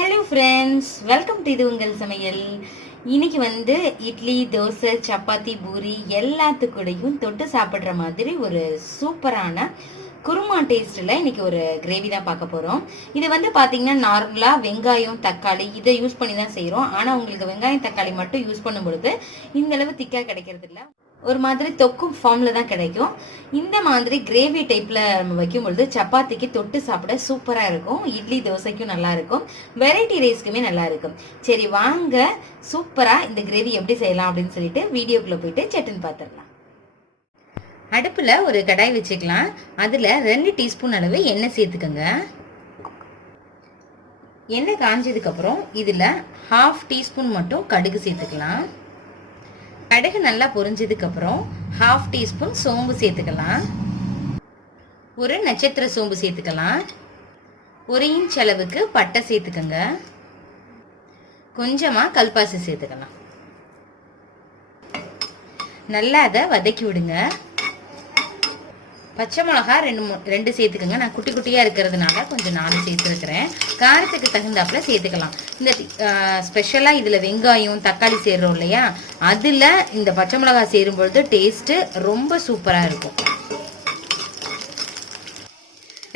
Hello friends, welcome to இது உங்கள் சமையல். இன்னைக்கு வந்து இட்லி, தோசை, சப்பாத்தி, பூரி எல்லாத்துக்கூடையும் தொட்டு சாப்பிட்ற மாதிரி ஒரு சூப்பரான குருமா டேஸ்ட்டில் இன்னைக்கு ஒரு கிரேவி தான் பார்க்க போகிறோம். இது வந்து பார்த்தீங்கன்னா நார்மலாக வெங்காயம், தக்காளி இதை யூஸ் பண்ணி தான் செய்கிறோம். ஆனால் உங்களுக்கு வெங்காயம், தக்காளி மட்டும் யூஸ் பண்ணும் பொழுது இந்தளவு திக்காக கிடைக்கிறது இல்லை. ஒரு மாதிரி தொக்கும் ஃபார்மில் தான் கிடைக்கும். இந்த மாதிரி கிரேவி டைப்பில் நம்ம வைக்கும் பொழுது சப்பாத்திக்கு தொட்டு சாப்பிட சூப்பராக இருக்கும். இட்லி, தோசைக்கும் நல்லா இருக்கும். வெரைட்டி ரைஸ்க்குமே நல்லா இருக்கும். சரி வாங்க, சூப்பராக இந்த கிரேவி எப்படி செய்யலாம் அப்படின்னு சொல்லிட்டு வீடியோக்குள்ளே போயிட்டு சட்டுன்னு பார்த்துடலாம். அடுப்பில் ஒரு கடாய் வச்சுக்கலாம். அதில் 2 டீஸ்பூன் அளவு எண்ணெய் சேர்த்துக்கோங்க. எண்ணெய் காஞ்சதுக்கப்புறம் இதில் 1/2 டீஸ்பூன் மட்டும் கடுகு சேர்த்துக்கலாம். கடுகு நல்லா பொரிஞ்சதுக்கப்புறம் 1/2 டீஸ்பூன் சோம்பு சேர்த்துக்கலாம். ஒரு நட்சத்திர சோம்பு சேர்த்துக்கலாம். 1 இன்ச் அளவுக்கு பட்டை சேர்த்துக்கோங்க. கொஞ்சமாக கல்பாசி சேர்த்துக்கலாம். நல்லா அதை வதக்கி விடுங்க. பச்சை மிளகா 2 சேர்த்துக்கோங்க. நான் குட்டி குட்டியாக இருக்கிறதுனால கொஞ்சம் 4 சேர்த்துருக்கிறேன். காரத்துக்கு தகுந்தாப்புல சேர்த்துக்கலாம். இந்த ஸ்பெஷலாக இதில் வெங்காயம், தக்காளி சேர்றோம் இல்லையா, அதில் இந்த பச்சை மிளகா சேரும் பொழுது டேஸ்ட்டு ரொம்ப சூப்பராக இருக்கும்.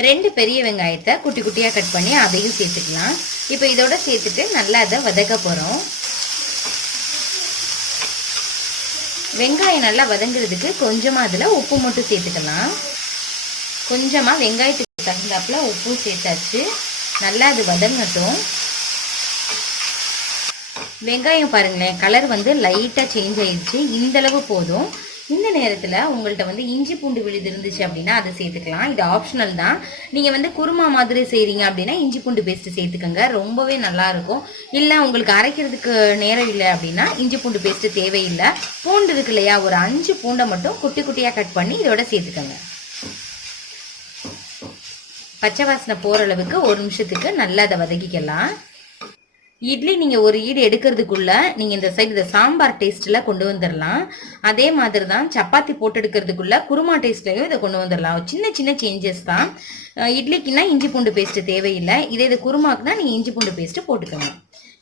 2 பெரிய வெங்காயத்தை குட்டி குட்டியாக கட் பண்ணி அதையும் சேர்த்துக்கலாம். இப்போ இதோட சேர்த்துட்டு நல்லா அதை வதக்க போகிறோம். வெங்காயம் நல்லா வதங்குறதுக்கு கொஞ்சமாக அதில் உப்பு மட்டும் சேர்த்துக்கலாம். கொஞ்சமாக வெங்காயத்துக்கு தகுந்தாப்புல உப்பும் சேர்த்தாச்சு. நல்லா அது வதங்கட்டும். வெங்காயம் பாருங்களேன், கலர் வந்து லைட்டாக சேஞ்ச் ஆயிடுச்சு. இந்தளவு போதும். இந்த நேரத்தில் உங்கள்கிட்ட வந்து இஞ்சி பூண்டு விழுது இருந்துச்சு அப்படின்னா அதை சேர்த்துக்கலாம். இது ஆப்ஷனல் தான். நீங்கள் வந்து குருமா மாதிரி செய்கிறீங்க அப்படின்னா இஞ்சி பூண்டு பேஸ்ட்டு சேர்த்துக்கோங்க, ரொம்பவே நல்லாயிருக்கும். இல்லை உங்களுக்கு அரைக்கிறதுக்கு நேரம் இல்லை அப்படின்னா இஞ்சி பூண்டு பேஸ்ட்டு தேவையில்லை. பூண்டு இருக்கு இல்லையா, ஒரு 5 பூண்டை மட்டும் குட்டி குட்டியாக கட் பண்ணி இதோட சேர்த்துக்கோங்க. பச்சை வாசனை போகிற அளவுக்கு 1 நிமிஷத்துக்கு நல்லா அதை வதக்கிக்கலாம். இட்லி நீங்கள் ஒரு ஈடு எடுக்கிறதுக்குள்ள நீங்கள் இந்த சைடு இந்த சாம்பார் டேஸ்ட்டில் கொண்டு வந்துடலாம். அதே மாதிரி தான் சப்பாத்தி போட்டு எடுக்கிறதுக்குள்ள குருமா டேஸ்ட்லையும் இதை கொண்டு வந்துடலாம். சின்ன சின்ன சேஞ்சஸ் தான். இட்லிக்குன்னா இஞ்சி பூண்டு பேஸ்ட்டு தேவையில்லை. இது குருமாக்குனா நீங்கள் இஞ்சி பூண்டு பேஸ்ட்டு போட்டுக்கோங்க.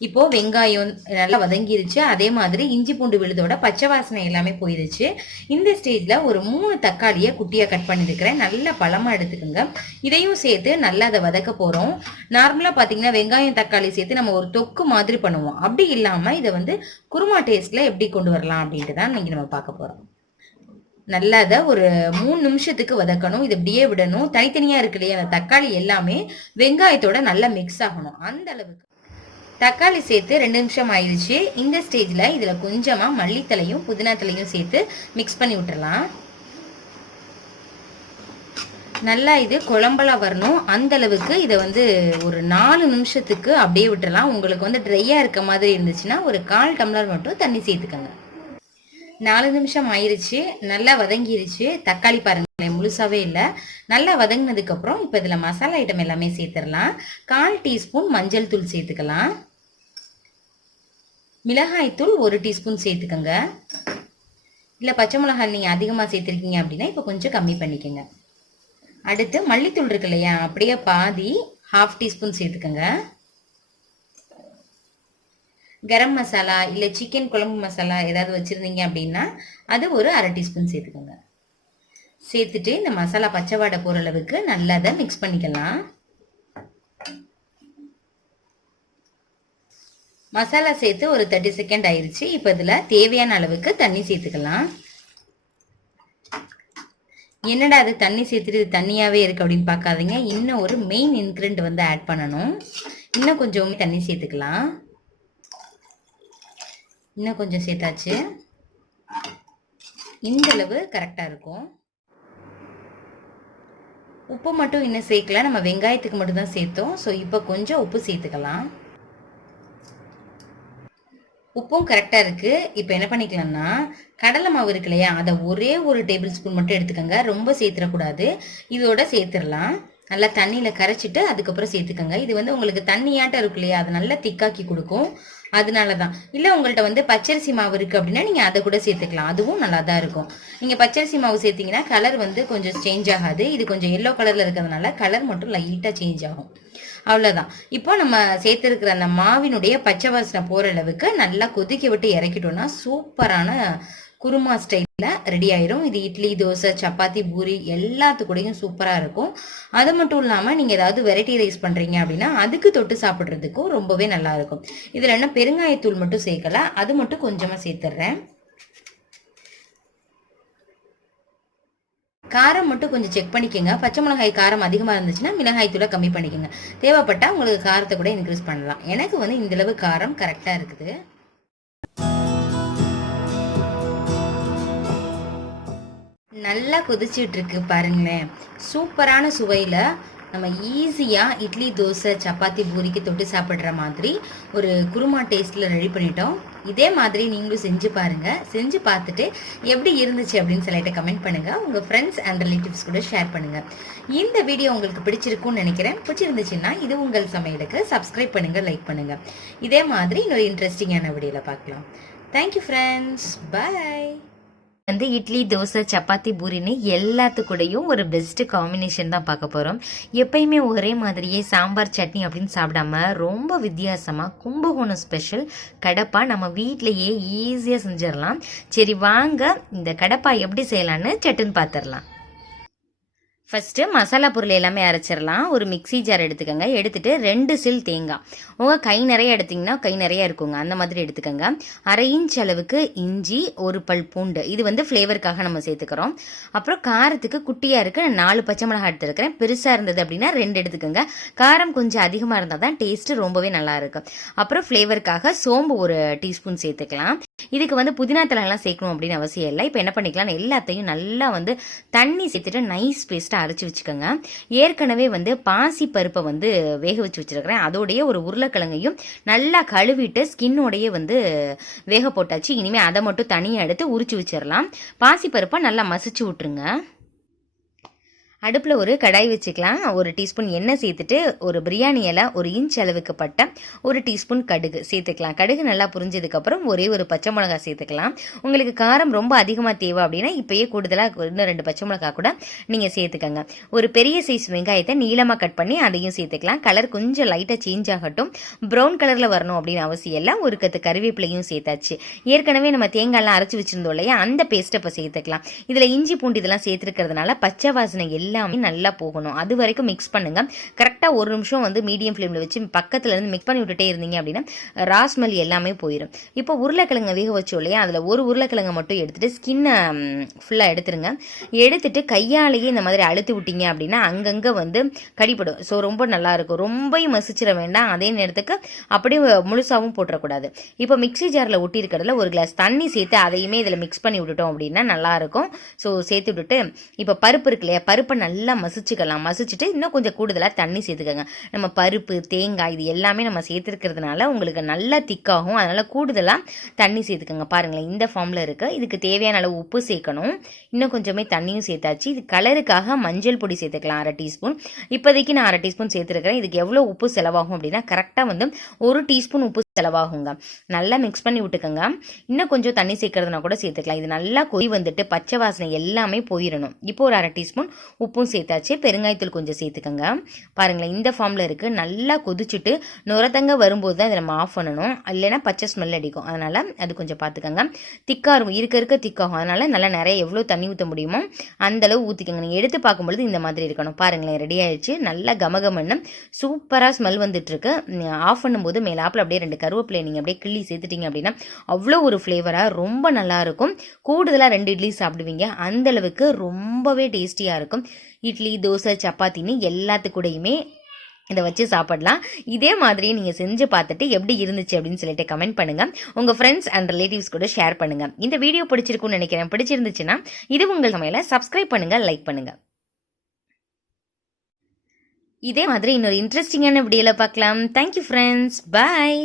இப்போது வெங்காயம் நல்லா வதங்கிருச்சு. அதே மாதிரி இஞ்சி பூண்டு விழுதோட பச்சை வாசனை எல்லாமே போயிடுச்சு. இந்த ஸ்டேஜில் ஒரு 3 தக்காளியை குட்டியாக கட் பண்ணியிருக்கிறேன். நல்லா பழமாக எடுத்துக்கோங்க. இதையும் சேர்த்து நல்லா அதை வதக்க போகிறோம். நார்மலாக பார்த்தீங்கன்னா வெங்காயம், தக்காளி சேர்த்து நம்ம ஒரு தொக்கு மாதிரி பண்ணுவோம். அப்படி இல்லாமல் இதை வந்து குருமா டேஸ்ட்டில் எப்படி கொண்டு வரலாம் அப்படின்ட்டு தான் இன்றைக்கி நம்ம பார்க்க போகிறோம். நல்லா அதை ஒரு 3 நிமிஷத்துக்கு வதக்கணும். இது இப்படியே விடணும். தனித்தனியாக இருக்கு இல்லையா, அந்த தக்காளி எல்லாமே வெங்காயத்தோட நல்லா மிக்ஸ் ஆகணும். அந்த அளவுக்கு தக்காளி சேர்த்து 2 நிமிஷம் ஆயிடுச்சு. இந்த ஸ்டேஜில் இதில் கொஞ்சமாக மல்லித்தலையும் புதினா தலையும் சேர்த்து மிக்ஸ் பண்ணி விட்டுறலாம். நல்லா இது குழம்பெல்லாம் வரணும். அந்த அளவுக்கு இதை வந்து ஒரு 4 நிமிஷத்துக்கு அப்படியே விட்டுறலாம். உங்களுக்கு வந்து ட்ரையாக இருக்க மாதிரி இருந்துச்சுன்னா ஒரு 1/4 டம்ளர் மட்டும் தண்ணி சேர்த்துக்கோங்க. 4 நிமிஷம் ஆயிடுச்சு. நல்லா வதங்கிருச்சு. தக்காளி பாருங்களேன், முழுசாவே இல்லை. நல்லா வதங்கினதுக்கப்புறம் இப்போ இதில் மசாலா ஐட்டம் எல்லாமே சேர்த்துடலாம். 1/4 டீஸ்பூன் மஞ்சள் தூள் சேர்த்துக்கலாம். மிளகாய்த்தூள் 1 டீஸ்பூன் சேர்த்துக்கோங்க. இல்லை பச்சை மிளகாய் நீங்கள் அதிகமாக சேர்த்துருக்கீங்க அப்படின்னா இப்போ கொஞ்சம் கம்மி பண்ணிக்கோங்க. அடுத்து மல்லித்தூள் இருக்கு இல்லையா, அப்படியே பாதி 1/2 டீஸ்பூன் சேர்த்துக்கோங்க. கரம் மசாலா இல்லை சிக்கன் குழம்பு மசாலா ஏதாவது வச்சுருந்தீங்க அப்படின்னா அது ஒரு 1/2 டீஸ்பூன் சேர்த்துக்கோங்க. சேர்த்துட்டு இந்த மசாலா பச்சை வாடை போகிற அளவுக்கு நல்லா அதை மிக்ஸ் பண்ணிக்கலாம். மசாலா சேர்த்து ஒரு 30 செகண்ட் ஆயிடுச்சு. இப்போ இதில் தேவையான அளவுக்கு தண்ணி சேர்த்துக்கலாம். என்னடா அது தண்ணி சேர்த்துட்டு இது தண்ணியாகவே இருக்குது அப்படின்னு பார்க்காதீங்க. இன்னும் ஒரு மெயின் இன்க்ரீடியன்ட் வந்து ஆட் பண்ணணும். இன்னும் கொஞ்சம் தண்ணி சேர்த்துக்கலாம். இன்னும் கொஞ்சம் சேர்த்தாச்சு. இந்த அளவு கரெக்டாக இருக்கும். உப்பு மட்டும் இன்னும் சேர்க்கல, நம்ம வெங்காயத்துக்கு மட்டும் தான் சேர்த்தோம். ஸோ இப்போ கொஞ்சம் உப்பு சேர்த்துக்கலாம். உப்பும் கரெக்டாக இருக்குது. இப்போ என்ன பண்ணிக்கலாம்னா கடலை மாவு இருக்கு இல்லையா, அதை ஒரே ஒரு டேபிள் ஸ்பூன் மட்டும் எடுத்துக்கோங்க. ரொம்ப சேர்த்துடக்கூடாது. இதோட சேர்த்துடலாம். நல்லா தண்ணியில் கரைச்சிட்டு அதுக்கப்புறம் சேர்த்துக்கோங்க. இது வந்து உங்களுக்கு தண்ணியாட்டம் இருக்கு இல்லையா, அதை நல்லா திக்காக்கி கொடுக்கும். அதனால தான். இல்லை உங்கள்கிட்ட வந்து பச்சரிசி மாவு இருக்குது அப்படின்னா நீங்கள் அதை கூட சேர்த்துக்கலாம். அதுவும் நல்லா தான் இருக்கும். நீங்கள் பச்சரிசி மாவு சேர்த்திங்கன்னா கலர் வந்து கொஞ்சம் சேஞ்ச் ஆகாது. இது கொஞ்சம் எல்லோ கலரில் இருக்கிறதுனால கலர் மட்டும் லைட்டாக சேஞ்ச் ஆகும். அவ்வளோதான். இப்போ நம்ம சேர்த்துருக்கிற அந்த மாவினுடைய பச்சை வாசனை போகிற அளவுக்கு நல்லா கொதிக்க விட்டு இறக்கிட்டோம்னா சூப்பரான குருமா ஸ்டைலில் ரெடி ஆயிரும். இது இட்லி, தோசை, சப்பாத்தி, பூரி எல்லாத்துக்கூடையும் சூப்பராக இருக்கும். அது மட்டும் இல்லாமல் நீங்கள் ஏதாவது வெரைட்டி ரைஸ் பண்ணுறீங்க அப்படின்னா அதுக்கு தொட்டு சாப்பிட்றதுக்கும் ரொம்பவே நல்லா இருக்கும். இதில் என்ன பெருங்காயத்தூள் மட்டும் சேர்க்கல, அது மட்டும் கொஞ்சமாக சேர்த்துட்றேன். காரம் மட்டும் கொஞ்சம் செக் பண்ணிக்கோங்க. பச்சை மிளகாய் காரம் அதிகமாக இருந்துச்சுன்னா மிளகாய் தூளை கம்மி பண்ணிக்கோங்க. தேவைப்பட்டால் உங்களுக்கு காரத்தை கூட இன்க்ரீஸ் பண்ணலாம். எனக்கு வந்து இந்தளவு காரம் கரெக்டாக இருக்குது. நல்லா கொதிச்சுட்டு இருக்கு பாருங்களேன். சூப்பரான சுவையில் நம்ம ஈஸியாக இட்லி, தோசை, சப்பாத்தி, பூரிக்கு தொட்டு சாப்பிட்ற மாதிரி ஒரு குருமா டேஸ்ட்டில் ரெடி பண்ணிட்டோம். இதே மாதிரி நீங்களும் செஞ்சு பாருங்கள். செஞ்சு பார்த்துட்டு எப்படி இருந்துச்சு அப்படின்னு சொல்லிட்டு கமெண்ட் பண்ணுங்கள். உங்கள் ஃப்ரெண்ட்ஸ் அண்ட் ரிலேட்டிவ்ஸ் கூட ஷேர் பண்ணுங்கள். இந்த வீடியோ உங்களுக்கு பிடிச்சிருக்கும்னு நினைக்கிறேன். பிடிச்சிருந்துச்சுன்னா இது உங்கள் சமையலுக்கு சப்ஸ்கிரைப் பண்ணுங்கள், லைக் பண்ணுங்கள். இதே மாதிரி இன்னொரு இன்ட்ரெஸ்டிங்கான வீடியோவில் பார்க்கலாம். தேங்க்யூ ஃப்ரெண்ட்ஸ், பாய். வந்து இட்லி, தோசை, சப்பாத்தி, பூரின்னு எல்லாத்துக்கூடையும் ஒரு பெஸ்ட்டு காம்பினேஷன் தான் பார்க்க போகிறோம். எப்பயுமே ஒரே மாதிரியே சாம்பார், சட்னி அப்படின்னு சாப்பிடாம ரொம்ப வித்தியாசமாக கும்பகோணம் ஸ்பெஷல் கடப்பா நம்ம வீட்டிலையே ஈஸியாக செஞ்சிடலாம். சரி வாங்க இந்த கடப்பா எப்படி செய்யலான்னு சட்டுன்னு பார்த்துடலாம். ஃபஸ்ட்டு மசாலா பொருள் எல்லாமே அரைச்சிடலாம். ஒரு மிக்சி ஜார் எடுத்துக்கோங்க. எடுத்துகிட்டு 2 சில் தேங்காய், உங்கள் கை நிறைய எடுத்திங்கன்னா கை நிறைய இருக்குங்க, அந்த மாதிரி எடுத்துக்கோங்க. 1/2 இன்ச் அளவுக்கு இஞ்சி, 1 பல் பூண்டு, இது வந்து ஃப்ளேவருக்காக நம்ம சேர்த்துக்கிறோம். அப்புறம் காரத்துக்கு குட்டியாக இருக்குது 4 பச்சை மிளகாய் எடுத்துருக்கிறேன். பெருசாக இருந்தது அப்படின்னா 2 எடுத்துக்கோங்க. காரம் கொஞ்சம் அதிகமாக இருந்தால் தான் டேஸ்ட்டு ரொம்பவே நல்லாயிருக்கும். அப்புறம் ஃப்ளேவருக்காக சோம்பு 1 டீஸ்பூன் சேர்த்துக்கலாம். இதுக்கு வந்து புதினா தலைலாம் சேர்க்கணும் அப்படின்னு அவசியம் இல்லை. இப்போ என்ன பண்ணிக்கலாம், எல்லாத்தையும் நல்லா வந்து தண்ணி சேர்த்துட்டு நைஸ் பேஸ்ட்டாக அரைச்சி வச்சுக்கோங்க. ஏற்கனவே வந்து பாசி பருப்பை வந்து வேக வச்சு வச்சுருக்கிறேன். அதோடைய ஒரு உருளைக்கிழங்கையும் நல்லா கழுவிட்டு ஸ்கின்னோடையே வந்து வேக போட்டாச்சு. இனிமேல் அதை மட்டும் தனியாக எடுத்து உரிச்சு வச்சிடலாம். பாசி பருப்பை நல்லா மசிச்சு விட்டுருங்க. அடுப்பில் ஒரு கடாய் வச்சுக்கலாம். 1 டீஸ்பூன் எண்ணெய் சேர்த்துட்டு ஒரு பிரியாணி இலை, 1 இன்ச் அளவுக்கு பட்டை, 1 டீஸ்பூன் கடுகு சேர்த்துக்கலாம். கடுகு நல்லா புரிஞ்சதுக்கப்புறம் ஒரே ஒரு பச்சை மிளகாய் சேர்த்துக்கலாம். உங்களுக்கு காரம் ரொம்ப அதிகமாக தேவை அப்படின்னா இப்போயே கூடுதலாக இன்னும் 2 பச்சை மிளகாய் கூட நீங்கள் சேர்த்துக்கோங்க. ஒரு பெரிய சைஸ் வெங்காயத்தை நீளமாக கட் பண்ணி அதையும் சேர்த்துக்கலாம். கலர் கொஞ்சம் லைட்டாக சேஞ்ச் ஆகட்டும். ப்ரௌன் கலரில் வரணும் அப்படின்னு அவசியம் இல்லை. ஒரு கத்து கருவேப்பிலையும் சேர்த்தாச்சு. ஏற்கனவே நம்ம தேங்காய்லாம் அரைச்சி வச்சுருந்தோம் இல்லையா, அந்த பேஸ்ட்டை இப்போ சேர்த்துக்கலாம். இதில் இஞ்சி பூண்டு இதெல்லாம் சேர்த்துருக்கிறதுனால பச்சை வாசனை எல்லாமே நல்லா போகணும். அது வரைக்கும் மிக்ஸ் பண்ணுங்க. கரெக்டாக 1 நிமிஷம் வந்து மீடியம் ஃப்ளேமில் வச்சு பக்கத்துல இருந்து மிக்ஸ் பண்ணி விட்டுட்டே இருந்தீங்க அப்படின்னா ராஸ்மல் எல்லாமே போயிடும். இப்போ உருளைக்கிழங்கு வேக வச்சோம் இல்லையா, அதில் ஒரு உருளைக்கிழங்கை மட்டும் எடுத்துட்டு ஸ்கின்னை ஃபுல்லாக எடுத்துருங்க. எடுத்துட்டு கையாலேயே இந்த மாதிரி அழுத்தி விட்டீங்க அப்படின்னா அங்கங்கே வந்து கடிப்படும். ஸோ ரொம்ப நல்லா இருக்கும். ரொம்பவும் மசிச்சிட வேண்டாம், அதே நேரத்துக்கு அப்படியே முழுசாகவும் போட்டுறக்கூடாது. இப்போ மிக்சி ஜாரில் ஒட்டி இருக்கிறதுல 1 கிளாஸ் தண்ணி சேர்த்து அதையுமே இதில் மிக்ஸ் பண்ணி விட்டுட்டோம் அப்படின்னா நல்லாயிருக்கும். ஸோ சேர்த்து விட்டுட்டு இப்போ பருப்பு இருக்கு இல்லையா, பருப்பை நல்லா மசிச்சுக்கலாம். மசிச்சுட்டு இன்னும் கொஞ்சம் கூடுதலாக தண்ணி சேர்த்துக்கோங்க. நம்ம பருப்பு, தேங்காய் இது எல்லாமே நம்ம சேர்த்துருக்கிறதுனால உங்களுக்கு நல்லா திக்காகும். அதனால் கூடுதலாக தண்ணி சேர்த்துக்கோங்க. பாருங்களேன் இந்த ஃபார்மில் இருக்குது. இதுக்கு தேவையான அளவு உப்பு சேர்க்கணும். இன்னும் கொஞ்சமே தண்ணியும் சேர்த்தாச்சு. இது கலருக்காக மஞ்சள் பொடி சேர்த்துக்கலாம் 1/2 டீஸ்பூன். இப்போதைக்கு நான் 1/2 டீஸ்பூன் சேர்த்துருக்கிறேன். இதுக்கு எவ்வளோ உப்பு செலவாகும் அப்படின்னா கரெக்டாக வந்து 1 டீஸ்பூன் உப்பு செலவாகுங்க. நல்லா மிக்ஸ் பண்ணி விட்டுக்கோங்க. இன்னும் கொஞ்சம் தண்ணி சேர்க்கறதுனா கூட சேர்த்துக்கலாம். இது நல்லா கொதி வந்துட்டு பச்சை வாசனை எல்லாமே போயிடணும். இப்போ ஒரு 1/2 டீஸ்பூன் உப்பும் சேர்த்தாச்சு. பெருங்காயத்தூள் கொஞ்சம் சேர்த்துக்கோங்க. பாருங்களேன் இந்த ஃபார்மில் இருக்குது. நல்லா கொதிச்சுட்டு நுரத்தங்க வரும்போது தான் இதை நம்ம ஆஃப் பண்ணணும். இல்லைன்னா பச்சை ஸ்மெல் அடிக்கும். அதனால் அது கொஞ்சம் பார்த்துக்கோங்க. திக்காகும், இருக்க திக்காகும். அதனால் நல்லா நிறைய எவ்வளோ தண்ணி ஊற்ற முடியுமோ அந்தளவு ஊற்றிக்கோங்க. நீங்கள் எடுத்து பார்க்கும்பொழுது இந்த மாதிரி இருக்கணும். பாருங்களேன் ரெடி ஆயிடுச்சு. நல்லா கமகமன்னு சூப்பராக ஸ்மெல் வந்துட்டுருக்கு. ஆஃப் பண்ணும்போது மேலாப்பில் அப்படியே 2 கருவேப்பிலை நீங்கள் அப்படியே கிள்ளி சேர்த்துட்டீங்க அப்படின்னா அவ்வளோ ஒரு ஃப்ளேவராக ரொம்ப நல்லாயிருக்கும். கூடுதலாக 2 இட்லி சாப்பிடுவீங்க. அந்தளவுக்கு ரொம்பவே டேஸ்டியாக இருக்கும். இட்லி, தோசை, சப்பாத்தின்னு எல்லாத்துக்கூடையுமே இதை வச்சு சாப்பிடலாம். இதே மாதிரி நீங்கள் செஞ்சு பார்த்துட்டு எப்படி இருந்துச்சு அப்படின்னு சொல்லிட்டு கமெண்ட் பண்ணுங்கள். உங்கள் ஃப்ரெண்ட்ஸ் அண்ட் ரிலேட்டிவ்ஸ் கூட ஷேர் பண்ணுங்கள். இந்த வீடியோ பிடிச்சிருக்குன்னு நினைக்கிறேன். பிடிச்சிருந்துச்சுன்னா இது உங்கள் சமையலை சப்ஸ்கிரைப் பண்ணுங்கள், லைக் பண்ணுங்கள். இதே மாதிரி இன்னொரு இன்ட்ரெஸ்டிங்கான வீடியோவில் பார்க்கலாம். தேங்க்யூ ஃப்ரெண்ட்ஸ், பாய்.